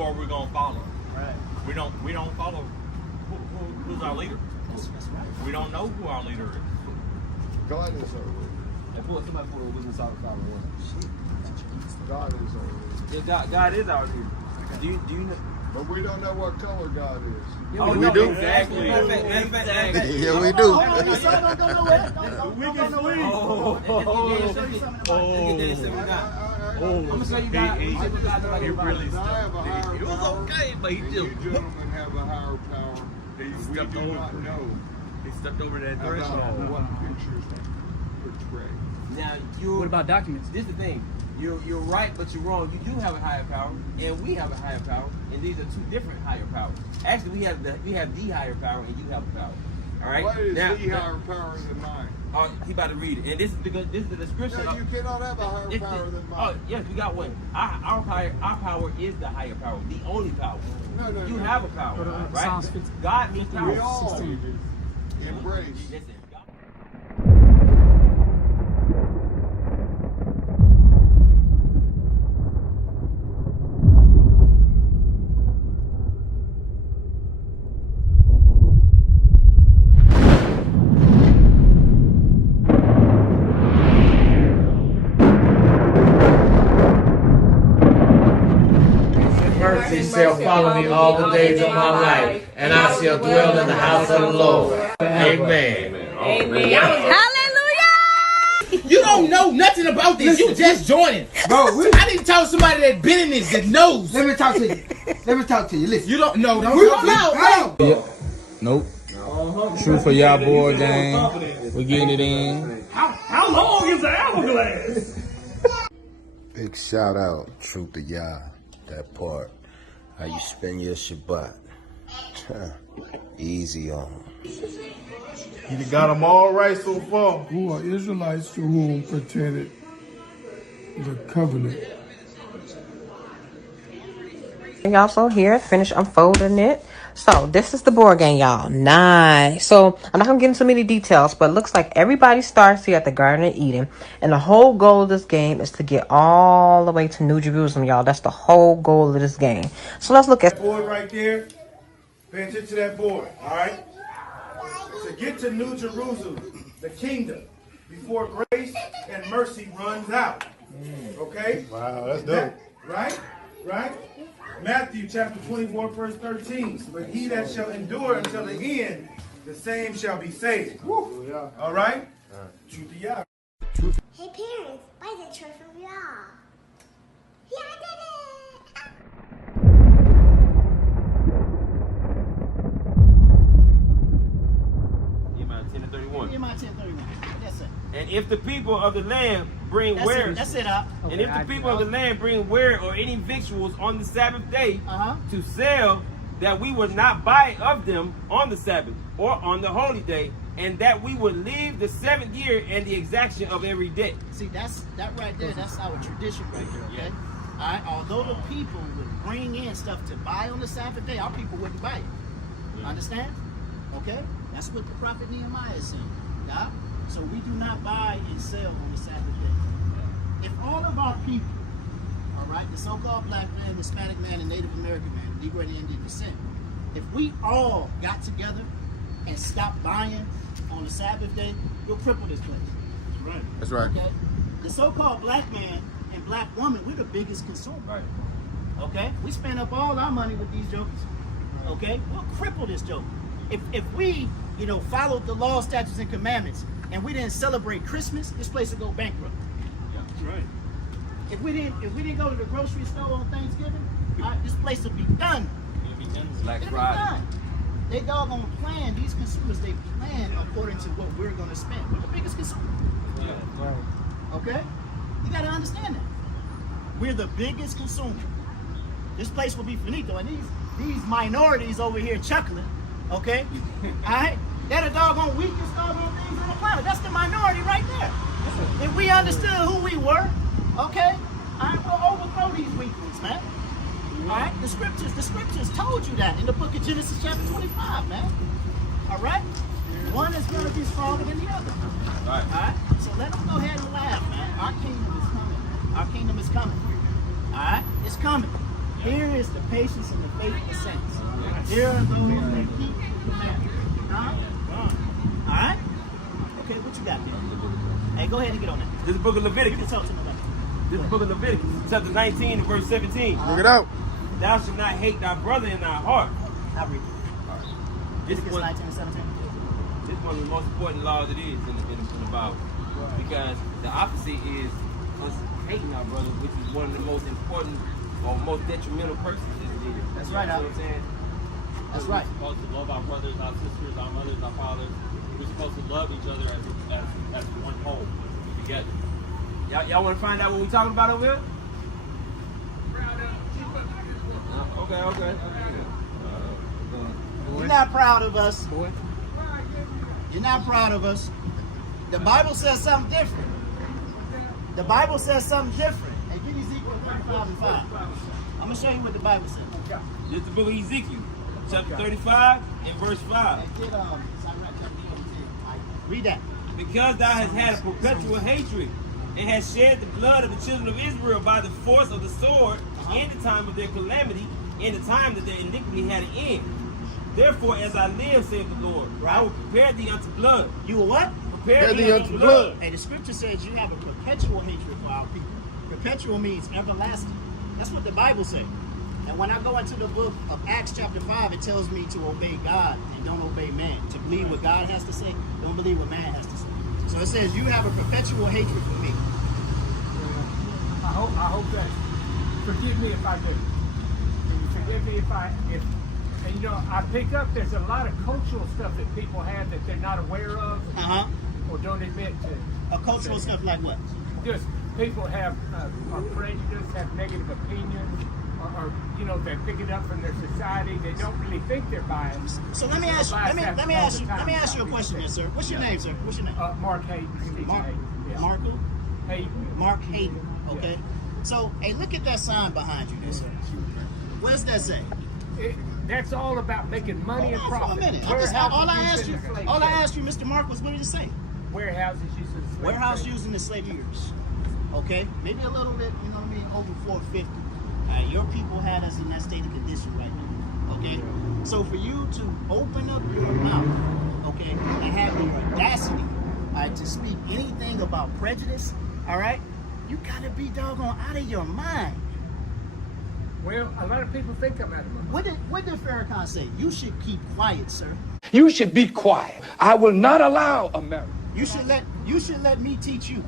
who are we gonna follow? Right. We don't follow who's our leader. That's right. We don't know who our leader is. God is our leader. Somebody put a witness out of God. God is our leader. Yeah, God is our leader. Do you know? But we don't know what color God is. Yeah, Oh, we no, do. exactly. Yeah, we do. Don't go nowhere. Don't go nowhere. Oh. I'm gonna show you God. He really I have a higher It was power. okay, but he You just gentlemen have a higher power. He We stepped do over. not know He stepped over that about threshold. what pictures portray. Now What about documents? This is the thing. You're right, but you're wrong. You do have a higher power, and we have a higher power, and these are two different higher powers. Actually, we have the higher power, and you have the power. All right. What is now, the higher power than mine? He about to read it, and this is the description. No, you cannot have a higher power than mine. Oh yes, we got one. Our power is the higher power, the only power. No, You no. have a power, Go to, right? Psalms 15. God means power. We all embrace. Listen, God- Mercy shall follow me all the days of my life, and I shall dwell in the house of the Lord. Amen. Hallelujah! You don't know nothing about this. You just joining. Bro, I need to talk to somebody that been in this, that knows. let me talk to you. Listen. You don't know. Don't We talk don't loud. know. Nope. True for y'all boy gang. We getting it in. How long is the hourglass? Big shout out, Truth to Yah, that part. How you spend your Shabbat. Easy on 'em. You got them all right so far. Who are Israelites to whom pertained the covenant. Y'all, so here, finish unfolding it. So this is the board game, y'all. Nice. So I'm not gonna get into many details, but it looks like everybody starts here at the Garden of Eden, and the whole goal of this game is to get all the way to New Jerusalem, y'all. That's the whole goal of this game. So let's look at Board right there. Pay attention to that board, all right? To get to New Jerusalem, the kingdom, before grace and mercy runs out. Okay? Wow, that's dope. Right? Matthew chapter 24, verse 13. But he that shall endure until the end, the same shall be saved. All right? Truth to Yah. Hey parents, buy the toy from y'all. Yeah, I did it! Nehemiah 10:31. Nehemiah 10:31. That's it. And if the people of the land bring wares, That's it up. and if the people of the land bring ware or any victuals on the Sabbath day to sell, that we would not buy of them on the Sabbath or on the holy day, and that we would leave the 7th year and the exaction of every debt. See, that right there, that's our tradition right there, okay? All right, although the people would bring in stuff to buy on the Sabbath day, our people wouldn't buy it. Understand? Okay? That's what the prophet Nehemiah is saying. Yeah? So we do not buy and sell on the Sabbath day. If all of our people, all right, the so-called black man, Hispanic man, and Native American man, Negro and Indian descent, if we all got together and stopped buying on the Sabbath day, we'll cripple this place. That's right. Okay? The so-called black man and black woman, we're the biggest consumer. Right. Okay? We spend up all our money with these jokers. Okay? We'll cripple this joke. If we, followed the law, statutes, and commandments, and we didn't celebrate Christmas, this place would go bankrupt. Yeah, that's right. If we didn't go to the grocery store on Thanksgiving, this place would be done. Black It'll be Friday. done. They doggone plan, these consumers, they plan according to what we're going to spend. We're the biggest consumer. Okay? You got to understand that. We're the biggest consumer. This place will be finito. And these minorities over here chuckling, okay? All right? They're the doggone weakest doggone things on the planet. That's the minority right there. If we understood who we were, okay? All right, we'll overthrow these weaklings, man. All right? The scriptures told you that in the book of Genesis chapter 25, man. All right? One is going to be stronger than the other. All right? So let them go ahead and laugh, man. Our kingdom is coming. Our kingdom is coming. All right? It's coming. Here is the patience and the faith of the saints. Here are those that keep commandments. All right? Okay, what you got there? Hey, go ahead and get on that. This is the book of Leviticus. You can talk to me about that. This is the book of Leviticus, chapter 19 and verse 17. Bring it out. Thou shalt not hate thy brother in thy heart. I'll read it. This is Leviticus 19 and 17. This is one of the most important laws it is in the Bible. Because the opposite is us hating our brother, which is one of the most important or most detrimental persons in the world. That's right, You know what I'm saying? That's right. We're supposed to love our brothers, our sisters, our mothers, our fathers. We're supposed to love each other as one whole, together. Y'all want to find out what we're talking about over here? Okay. You're not proud of us. You're not proud of us. The Bible says something different. The Bible says something different. Hey, give me Ezekiel 35 and 5. I'm going to show you what the Bible says. This is the book of Ezekiel, chapter 35 and verse 5. Read that. Because thou hast had a perpetual hatred and hast shed the blood of the children of Israel by the force of the sword in the time of their calamity, in the time that their iniquity had an end. Therefore, as I live, saith the Lord, I will prepare thee unto blood. You will what? Prepare thee unto blood. Hey, the scripture says you have a perpetual hatred for our people. Perpetual means everlasting. That's what the Bible says. And when I go into the book of Acts chapter 5, it tells me to obey God and don't obey man. To believe what God has to say, don't believe what man has to say. So it says you have a perpetual hatred for me. I hope that. Forgive me if I do. Forgive me if and you know, I pick up there's a lot of cultural stuff that people have that they're not aware of or don't admit to. Cultural stuff like what? Just people are prejudiced, have negative opinions, or you know, they pick it up from their society. They don't really think they're biased. So let me ask you a question there, sir. What's your name, sir? What's your name? Mark Hayden. Mark who? Hayden. Mark Hayden. Okay. Yeah. So, hey, look at that sign behind you there, sir. What does that say? That's all about making money and profit. For a minute. All I asked you, Mr. Mark, was what did it say? Warehouses using the slave Warehouse trade. using the slave years. Okay, maybe a little bit, you know what I mean, over 450. Your people had us in that state of condition right now. Okay, so for you to open up your mouth, okay, and have the audacity, to speak anything about prejudice, all right, you gotta be doggone out of your mind. Well, a lot of people think I'm out of my mind. What did Farrakhan say? You should keep quiet, sir. You should be quiet. I will not allow America. You should let me teach you.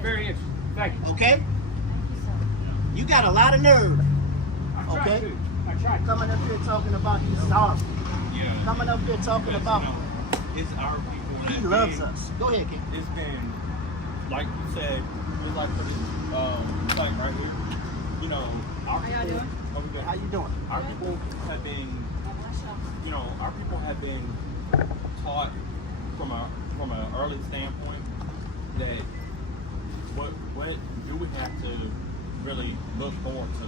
Very interesting. Thank you. Okay? You got a lot of nerve. Okay? I tried to. Coming up here talking about he's sorry. Yeah. Coming up here talking about it's our people that he loves us. Go ahead, King. It's been, like you said, it's like for this, like right here. You know, our people. How you doing? Our people have been, you know, our people have been taught from an early standpoint that what do we have to really look forward to?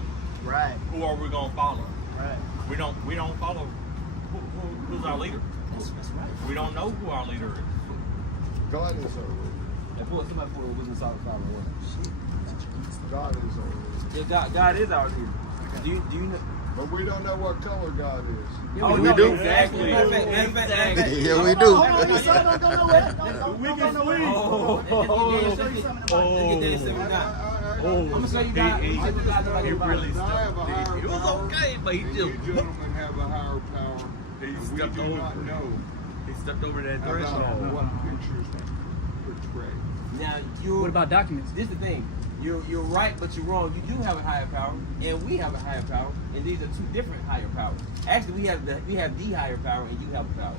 Right. Who are we gonna follow? Right. We don't follow who's our leader. That's right. We don't know who our leader is. God is over. Somebody put a witness out of God is over. Yeah, God is our leader. Do you know? But we don't know what color God is. Oh, we do. Exactly. Yeah, we do. I'm gonna show you guys. It really It was okay, but he just. You gentlemen have a higher power. He stepped over. Know He stepped over that about threshold. what pictures portray. Now What about documents? This is the thing. You're right, but you're wrong. You do have a higher power, and we have a higher power, and these are two different higher powers. Actually, we have the higher power, and you have a power.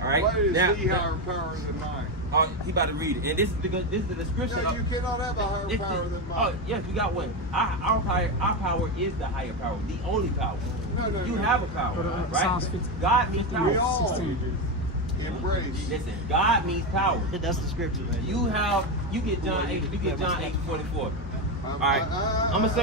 All right. What is now, the higher power than mine? Oh, he about to read it, and this is because this is the description. No, you cannot have a higher power than mine. Oh, yes, we got one. Our power is the higher power, the only power. No, you have a power, right? God means power. We all embrace. Listen, God means power. That's the scripture, man. You get John 8. You get John 8:44. All right, I'm gonna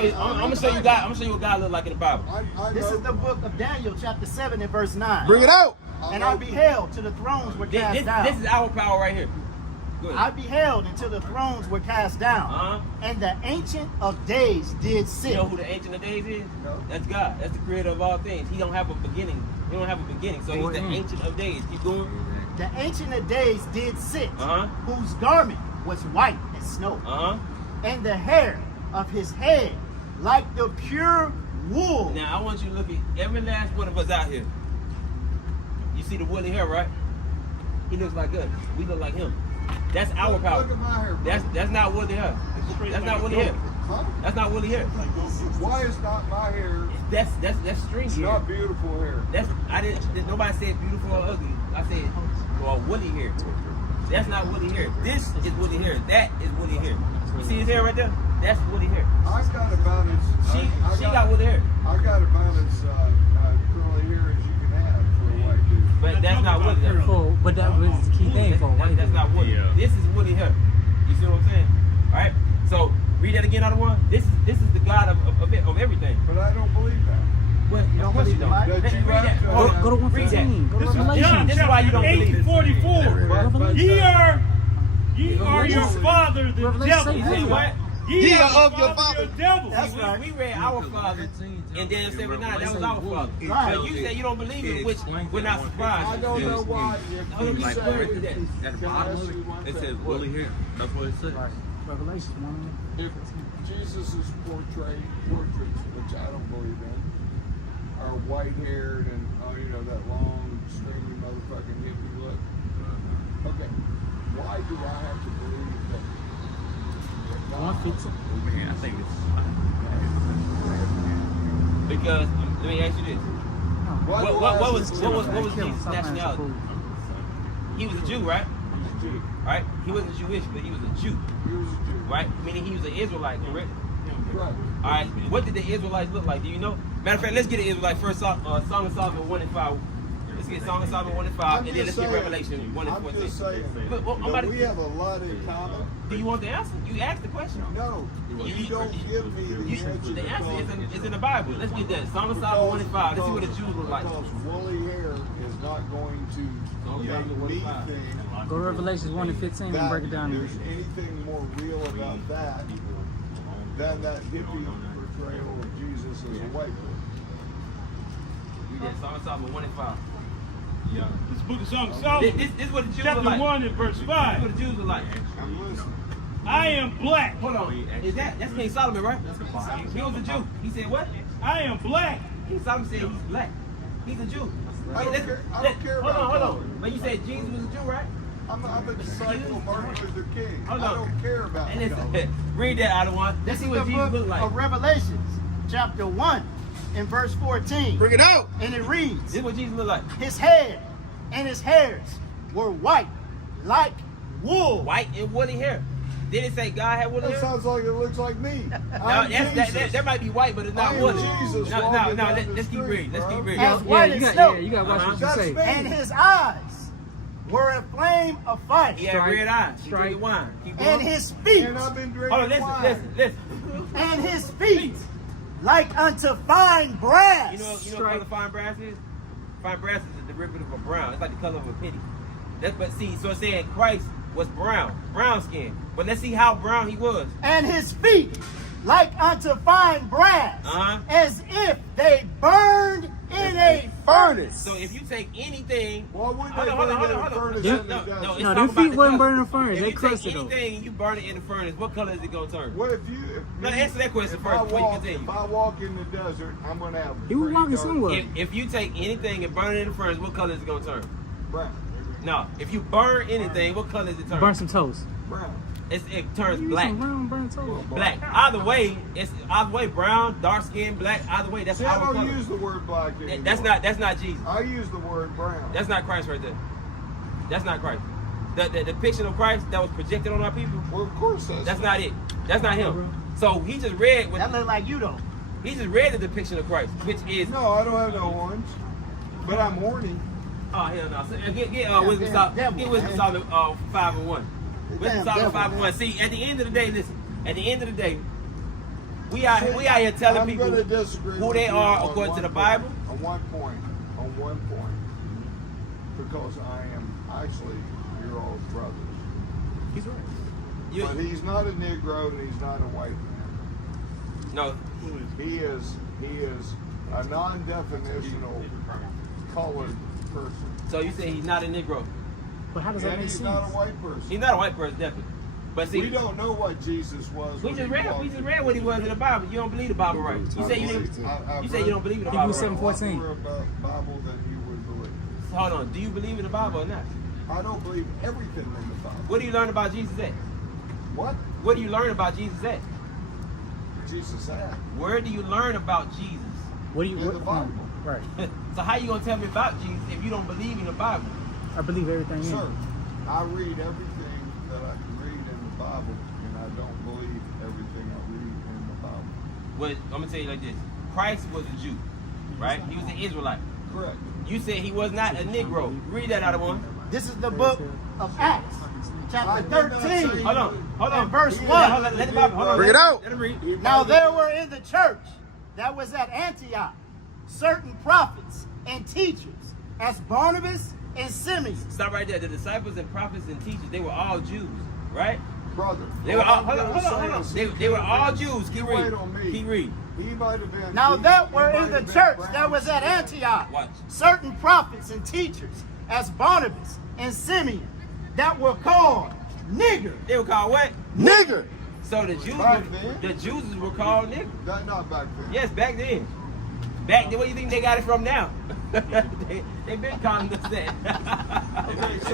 show you what God look like in the Bible. This is the book of Daniel, chapter 7 and verse 9. Bring it out. And I beheld to the thrones were cast down. This is our power right here. I beheld until the thrones were cast down, and the Ancient of Days did sit. You know who the Ancient of Days is? No. That's God. That's the creator of all things. He don't have a beginning. He don't have a beginning. So he's the Ancient of Days. Keep going. The Ancient of Days did sit, whose garment was white as snow, and the hair of his head like the pure wool. Now I want you to look at every last one of us out here. You see the woolly hair, right? He looks like us. We look like him. That's our power. Look at my hair, bro. That's not woolly hair. That's not woolly hair. Huh? That's not woolly hair. Why is not my hair? That's stringy. It's not beautiful hair. Nobody said beautiful or ugly. I said woolly hair. That's not woolly hair. This is woolly hair. That is woolly hair. You see his hair right there? That's woolly hair. I got about as she got woolly hair. I got about as curly hair as you can have for a white dude. But that's not woolly hair. But that was the key thing for white. That's not woolly. Yeah. This is woolly hair. You see what I'm saying? All right. So read that again, other one. This is the God of everything. But I don't believe that. Well, you don't believe that. Go to 115. Go to Revelation. This is why you don't believe it. 8:44. Ye are your father, the devil. Ye are of your father, the devil. That's right. We read our father in Daniel 7:9. That was our father. Right. So you say you don't believe it, which we're not surprised. I don't know why. At the bottom of it says woolly hair. That's what it says. Revelation 1. If Jesus' portraits, which I don't believe in, are white-haired and that long, stringy motherfucking hippie look. Okay, why do I have to believe that? 115. Man, I think it's because let me ask you this: what was Jesus' nationality? He was a Jew, right? Right? He wasn't Jewish, but he was a Jew. He was a Jew. Right? Meaning he was an Israelite, correct? Right. All right. What did the Israelites look like? Do you know? Matter of fact, let's get an Israelite first. Song of Solomon 1:5. Let's get Song of Solomon 1:5, and then let's get Revelation 1:14. I'm just saying we have a lot in common. Do you want the answer? You asked the question. No, you don't give me the answer. The answer is in the Bible. Let's get that. Song of Solomon 1:5. Let's see what the Jews look like. Because woolly hair is not going to make me think. Go to Revelation 1:15 and break it down. There's anything more real about that than that hippie portrayal of Jesus as a white boy. You get Song of Solomon 1:5. Yeah. This book of Song of Solomon. This is what the Jews Chapter look like. 1 and verse 5. This is what the Jews look like. I'm listening. I am black. Hold on. That's King Solomon, right? He was a Jew. He said what? I am black. King Solomon said he's black. He's a Jew. I don't care about Hold on. But you said Jesus was a Jew, right? I'm a disciple of Martin Luther King. Hold I on. don't care about And read that out of one. Let's see what Jesus looked like. Of Revelations, chapter 1, and verse 14. Bring it out. And it reads, This is what Jesus looked like. his head and his hairs were white like wool. White and woolly hair. Did it say God had woolly That hair? sounds like it looks like me. That might be white, but it's not I am woolly. Jesus No, walking down let's the keep street, reading. Let's bro. keep reading. As white as snow. You got to watch what you say. That's And his eyes were a flame of fire. He had red eyes. He drank wine. Keep going. And his feet. And I've been drinking Hold on, listen. And his feet like unto fine brass. You know what color fine brass is? Fine brass is a derivative of brown. It's like the color of a penny. But see, so it's saying Christ was brown skin. But let's see how brown he was. And his feet like unto fine brass, as if they burned in a furnace. So if you take anything, Why wouldn't hold they on. burn it in a furnace? No, them feet wasn't burning in the furnace. If They you crushed take it though. anything and you burn it in the furnace, what color is it gonna turn? What if you? Now answer that question first before you continue. If I walk in the desert, I'm gonna have. He was walking somewhere. If you take anything and burn it in the furnace, what color is it gonna turn? Brown. No. If you burn anything, what color is it turn? Burn some toast. Brown. It turns black. Burn toast. Black. Either way, brown, dark skin, black. Either way, that's See, our I don't color. use the word black anymore. That's not Jesus. I use the word brown. That's not Christ right there. That's not Christ. The depiction of Christ that was projected on our people. Well, of course that's not it. That's not him. So he just read. That look like you though. He just read the depiction of Christ, which is. No, I don't have no orange, but I'm horny. Oh hell no! So, get Wisdom Solomon 5:1. Wisdom Solomon 5:1. See, at the end of the day, listen. At the end of the day, we out here telling people who they are according to the Bible. On one point, because I am actually your old brothers. He's right. But he's not a Negro and he's not a white man. No. He is a non-definitional colored person. So you say he's not a Negro? But how does that And make he's sense? not a white person. He's not a white person, definitely. But see, we don't know what Jesus was. We just read what he was in the Bible. You don't believe the Bible, right? You say you don't believe in the Bible. Hebrews 7:14. Bible that you would believe. Hold on. Do you believe in the Bible or not? I don't believe everything in the Bible. What do you learn about Jesus at? What? What do you learn about Jesus at? Jesus at? Where do you learn about Jesus? What do you? In the Bible. Right. So how you gonna tell me about Jesus if you don't believe in the Bible? I believe everything. Sir, I read everything that I can read in the Bible, and I don't believe everything I read in the Bible. Well, I'm gonna tell you like this: Christ was a Jew, right? He was an Israelite. Correct. You said he was not a Negro. Read that out of one. This is the book of Acts, chapter 13. Hold on. And verse 1. Let the Bible. Hold on. Bring it out. Let him read. Now there were in the church that was at Antioch certain prophets and teachers, as Barnabas and Simeon. Stop right there. The disciples and prophets and teachers, they were all Jews, right? Brother. They were all, hold on. They were all Jews. Keep Wait reading. on me. Keep reading. He might have been. Now that were in the church that was at Antioch Watch. certain prophets and teachers, as Barnabas and Simeon, that were called nigger. They were called what? Nigger. So the Jews, were called niggers. That not back then. Yes, back then. Back then, where do you think they got it from now? They've been calling us that.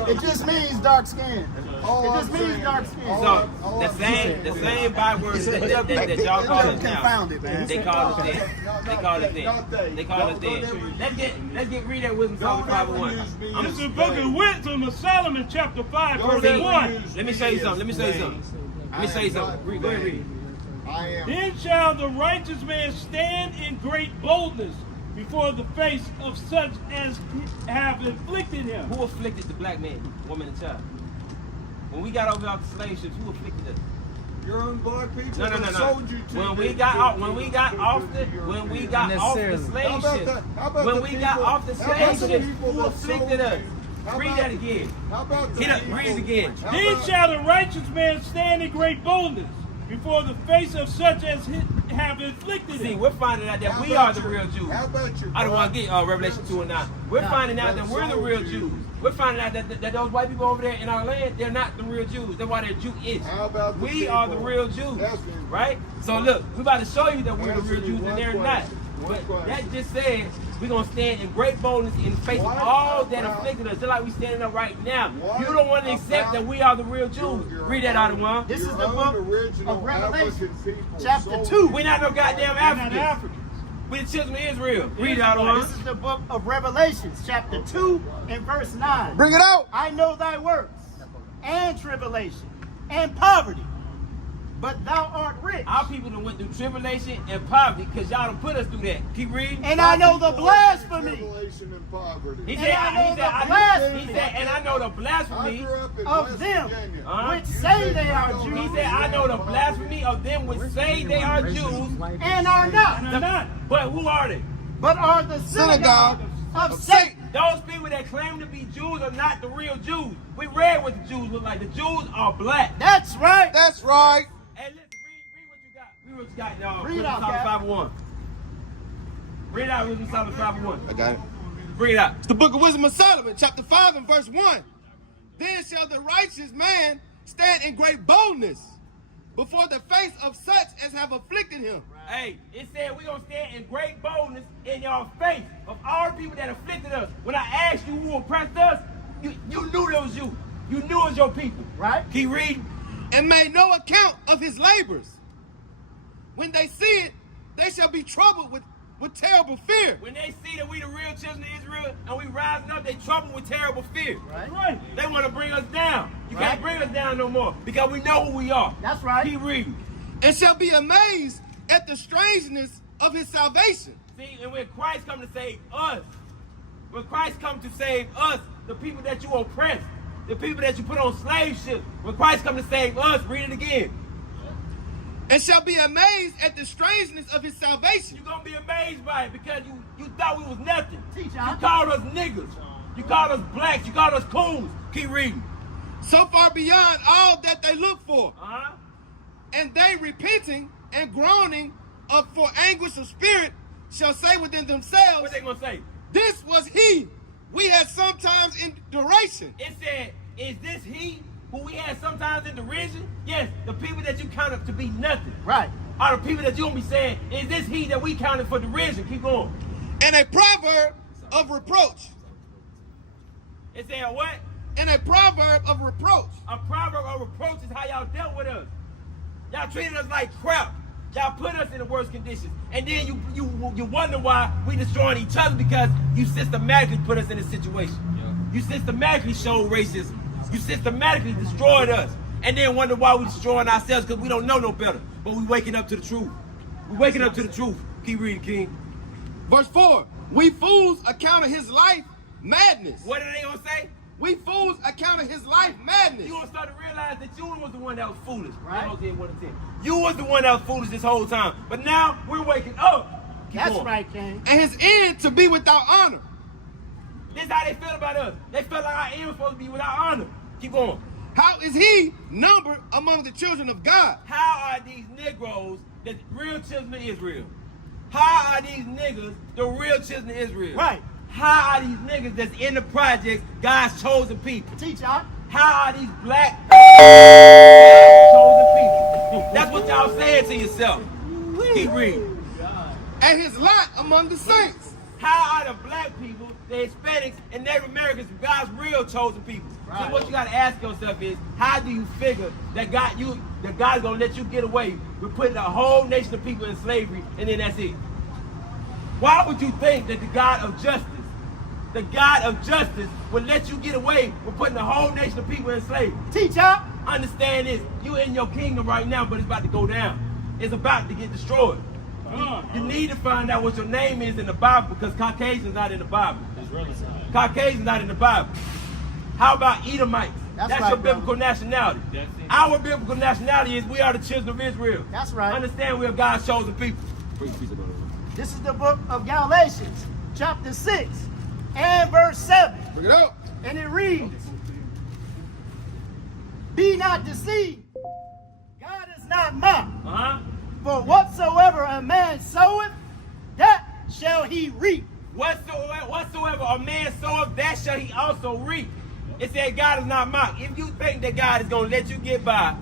It just means dark skin. It just means dark skin. So the same bywords that y'all call us now. Confounded, man. They call us that. They call us that. They call us that. Let's get read that Wisdom Psalm 5:1. This is the book of Wisdom of Solomon, chapter 5, verse 1. Let me show you something. Go ahead, read. Then shall the righteous man stand in great boldness before the face of such as have afflicted him. Who afflicted the black man, woman, and child? When we got over off the slave ships, who afflicted us? Your own black people. No. Sold you to When we got off the slave ships, who afflicted us? Read that again. Read it again. Then shall the righteous man stand in great boldness before the face of such as have afflicted him. See, we're finding out that we are the real Jews. I don't want to get Revelation 2:9. We're finding out that we're the real Jews. We're finding out that those white people over there in our land, they're not the real Jews. That's why they're Jewish. We are the real Jews, right? So look, we're about to show you that we're the real Jews and they're not. But that just says we're going to stand in great boldness in the face of all that afflicted us, just like we're standing up right now. You don't want to accept that we are the real Jews. Read that out of one. This is the book of Revelation, chapter 2. We're not no goddamn Africans. We're the children of Israel. Read it out of one. This is the book of Revelations, chapter 2 and verse 9. Bring it out. I know thy works, and tribulation, and poverty, but thou art rich. Our people done went through tribulation and poverty because y'all done put us through that. Keep reading. And I know the blasphemy. He said, and I know the blasphemy of them which say they are Jews. He said, I know the blasphemy of them which say they are Jews and are not. But who are they? But are the synagogue of Satan. Those people that claim to be Jews are not the real Jews. We read what the Jews look like. The Jews are black. That's right. That's right. Hey, listen, read what you got. Read what you got, y'all. Read it out, Psalm 5:1. Read it out, Wisdom Psalm 5:1. I got it. Bring it out. It's the book of Wisdom of Solomon, chapter 5 and verse 1. Then shall the righteous man stand in great boldness before the face of such as have afflicted him. Hey, it said we're going to stand in great boldness in your face of all the people that afflicted us. When I asked you who oppressed us, you knew that was you. You knew it was your people. Right? Keep reading. And made no account of his labors. When they see it, they shall be troubled with terrible fear. When they see that we the real children of Israel and we rising up, they troubled with terrible fear. Right. They want to bring us down. You can't bring us down no more because we know who we are. That's right. Keep reading. And shall be amazed at the strangeness of his salvation. See, and when Christ come to save us, when Christ come to save us, the people that you oppress, the people that you put on slave ships, when Christ come to save us, read it again. And shall be amazed at the strangeness of his salvation. You're going to be amazed by it because you thought we was nothing. Teacher, you called us niggas. You called us blacks. You called us coons. Keep reading. so far beyond all that they look for. Uh-huh. And they repenting and groaning for anguish of spirit shall say within themselves, What they gonna say? this was he we had sometimes in duration. It said, is this he who we had sometimes in derision? Yes, the people that you counted to be nothing. Right. Are the people that you gonna be saying, is this he that we counted for derision? Keep going. And a proverb of reproach. It said what? And a proverb of reproach. A proverb of reproach is how y'all dealt with us. Y'all treated us like crap. Y'all put us in the worst conditions. And then you wonder why we destroying each other, because you systematically put us in this situation. You systematically showed racism. You systematically destroyed us. And then wonder why we destroying ourselves, because we don't know no better. But we waking up to the truth. We waking up to the truth. Keep reading, King. Verse 4. We fools account of his life madness. What are they gonna say? We fools account of his life madness. You gonna start to realize that you was the one that was foolish. Right? You was the one that was foolish this whole time. But now we're waking up. Keep That's going. right, King. And his end to be without honor. This is how they feel about us. They feel like our end was supposed to be without honor. Keep going. How is he numbered among the children of God? How are these Negroes the real children of Israel? How are these niggas the real children of Israel? Right. How are these niggas that's in the projects God's chosen people? Teach y'all. How are these black God's chosen people? That's what y'all saying to yourself. Keep reading. And his lot among the saints. How are the black people, the Hispanics, and Native Americans God's real chosen people? Right. So what you got to ask yourself is, how do you figure that God's going to let you get away with putting a whole nation of people in slavery, and then that's it? Why would you think that the God of justice would let you get away with putting a whole nation of people in slavery? Teach y'all. Understand this. You in your kingdom right now, but it's about to go down. It's about to get destroyed. You need to find out what your name is in the Bible, because Caucasian's not in the Bible. Caucasian's not in the Bible. How about Edomites? That's right, your biblical nationality. Our biblical nationality is we are the children of Israel. That's right. Understand we are God's chosen people. This is the book of Galatians, chapter 6, and verse 7. Bring it up. And it reads, be not deceived. God is not mocked. For whatsoever a man soweth, that shall he reap. Whatsoever a man soweth, that shall he also reap. It said God is not mocked. If you think that God is going to let you get by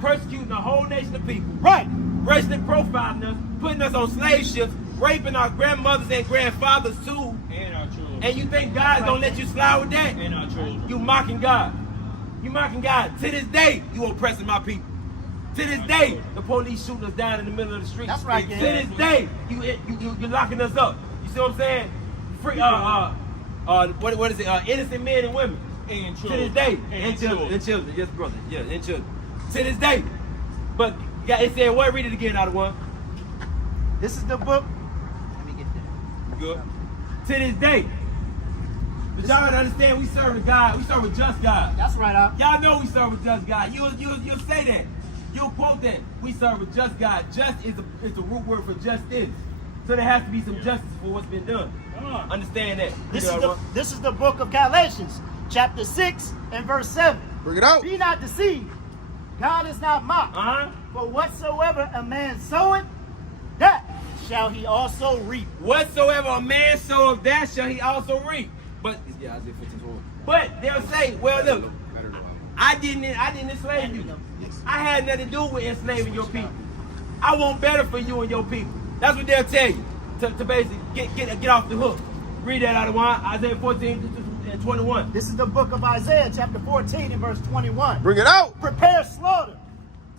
persecuting a whole nation of people, right, racially profiling us, putting us on slave ships, raping our grandmothers and grandfathers too, And our children. and you think God is going to let you slide with that, And our children. you mocking God. You mocking God. To this day, you oppressing my people. To this day, the police shooting us down in the middle of the street. That's right, To King. this day, you're locking us up. You see what I'm saying? Free, what is it? Innocent men and women. And To children. this day, And children. and children, yes, brother, yeah, and children. To this day, but yeah, it said, what? Read it again, out of one. This is the book. Let me get that. Good. To this day, but y'all don't understand. We serve a God. We serve a just God. That's right, Y'all know we serve a just God. You'll say that. You'll quote that. We serve a just God. Just is the root word for justice. So there has to be some justice for what's been done. Understand that. This is the book of Galatians, chapter 6 and verse 7. Bring it out. Be not deceived. God is not mocked. For whatsoever a man soweth, that shall he also reap. Whatsoever a man soweth, that shall he also reap. But yeah, Isaiah 15:4. But they'll say, well, look, I didn't enslave you. I had nothing to do with enslaving your people. I want better for you and your people. That's what they'll tell you to basically get off the hook. Read that out of Isaiah 14 and 21. This is the book of Isaiah, chapter 14 and verse 21. Bring it out. Prepare slaughter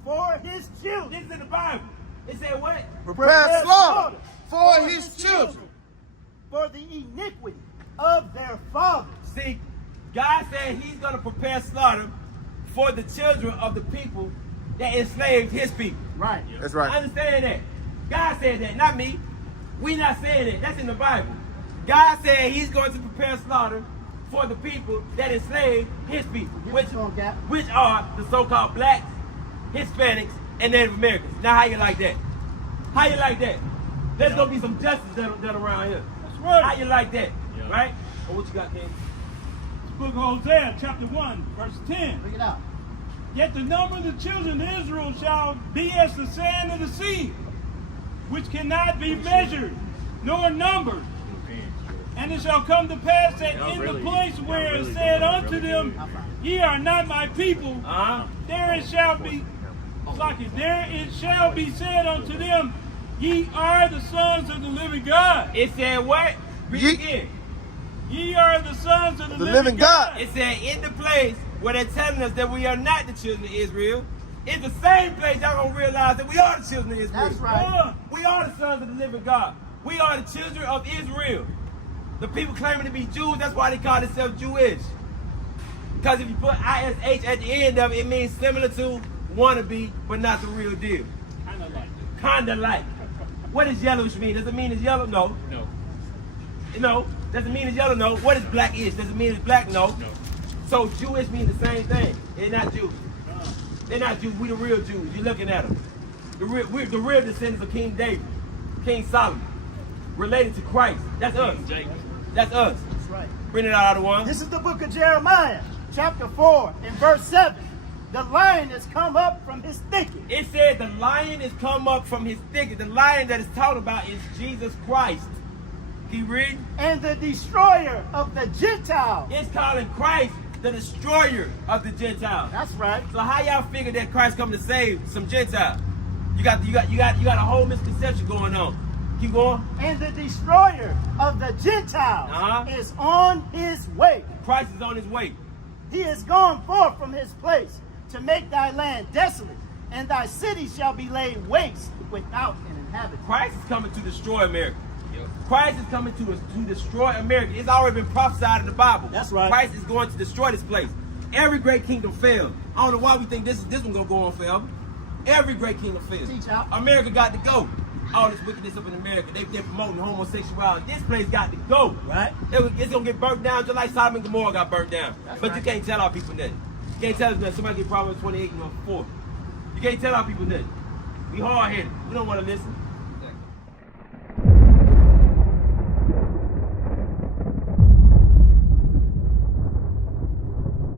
for his children. This is in the Bible. It said what? Prepare slaughter for his children. For the iniquity of their fathers. See, God said he's going to prepare slaughter for the children of the people that enslaved his people. Right. That's right. Understand that. God said that, not me. We not saying that. That's in the Bible. God said he's going to prepare slaughter for the people that enslaved his people, which are the so-called blacks, Hispanics, and Native Americans. Now, how you like that? How you like that? There's going to be some justice done around here. That's right. How you like that? Yeah. Right? Or what you got, King? Book of Hosea, chapter 1, verse 10. Bring it out. Yet the number of the children of Israel shall be as the sand of the sea, which cannot be measured nor numbered. And it shall come to pass that in the place where it said unto them, ye are not my people, there it shall be said unto them, ye are the sons of the living God. It said what? Read it again. Ye are the sons of the living God. It said in the place where they're telling us that we are not the children of Israel, it's the same place y'all gonna realize that we are the children of Israel. That's right. We are the sons of the living God. We are the children of Israel. The people claiming to be Jews, that's why they call themselves Jewish. Because if you put ISH at the end of it, it means similar to, wannabe, but not the real deal. Kind of like. Kind of like. What does yellowish mean? Does it mean it's yellow? No. No. No. Does it mean it's yellow? No. What is blackish? Does it mean it's black? No. No. So Jewish means the same thing. They're not Jews. They're not Jews. We the real Jews. You're looking at them. We're the real descendants of King David, King Solomon, related to Christ. That's us. That's us. That's right. Bring it out of the one. This is the book of Jeremiah, chapter 4, and verse 7. The lion has come up from his thicket. It said the lion has come up from his thicket. The lion that is talked about is Jesus Christ. Keep reading. And the destroyer of the Gentiles. It's calling Christ the destroyer of the Gentiles. That's right. So how y'all figure that Christ come to save some Gentiles? You got a whole misconception going on. Keep going. And the destroyer of the Gentiles is on his way. Christ is on his way. He is gone forth from his place to make thy land desolate, and thy city shall be laid waste without an inhabitant. Christ is coming to destroy America. Christ is coming to destroy America. It's already been prophesied in the Bible. That's right. Christ is going to destroy this place. Every great kingdom failed. I don't know why we think this one gonna go on forever. Every great kingdom failed. Teach out. America got to go. All this wickedness up in America, they're promoting homosexuality. This place got to go. Right. It's gonna get burnt down just like Sodom and Gomorrah got burnt down. That's but right. you can't tell our people nothing. You can't tell us nothing. Somebody get Proverbs 28 and 4. You can't tell our people nothing. We hard-headed. We don't want to listen.